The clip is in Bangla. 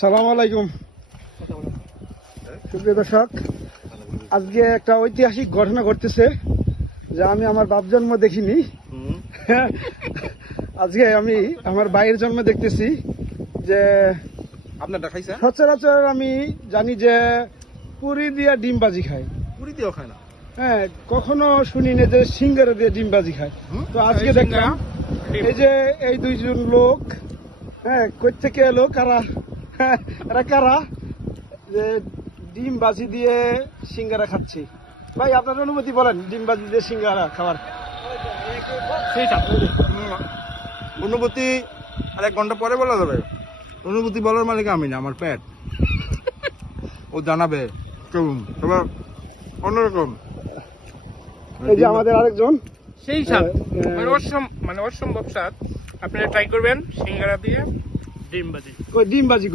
সালাম আলাইকুম সুপ্রিয় দর্শক, আজকে একটা ঐতিহাসিক ঘটনা ঘটতেছে যা আমি আমার বাপ জন্ম দেখিনি। আজকে আমি আমার ভাইয়ের জন্ম দেখতেছি। যে আপনারটা খাইছেন? সচরাচর আমি জানি যে পুরি দিয়া ডিমবাজি খায়, পুরি দিয়েও খায় না। হ্যাঁ, কখনো শুনি না যে সিঙ্গারা দিয়ে ডিমবাজি খায়। তো আজকে দেখলাম এই যে এই দুইজন লোক, হ্যাঁ, কই থেকে এলো, কারা, এরা কারা, যে ডিম বাজি দিয়ে সিঙ্গারা খাচ্ছি। ভাই, আপনার অনুমতি বলেন, ডিম বাজি দিয়ে সিঙ্গারা খাবার। অনুভূতি আর 1 ঘন্টা পরে বলা যাবে। অনুভূতি বলার মালিক আমি না, আমার পেট। ও জানাবে কেমন, তবে অন্যরকম। এই যে আমাদের আরেকজন, সেই স্বাদ মানে অসম্ভব স্বাদ। আপনারা ট্রাই করবেন সিঙ্গারা দিয়ে ডিম ভাজি। ডিম বাজি।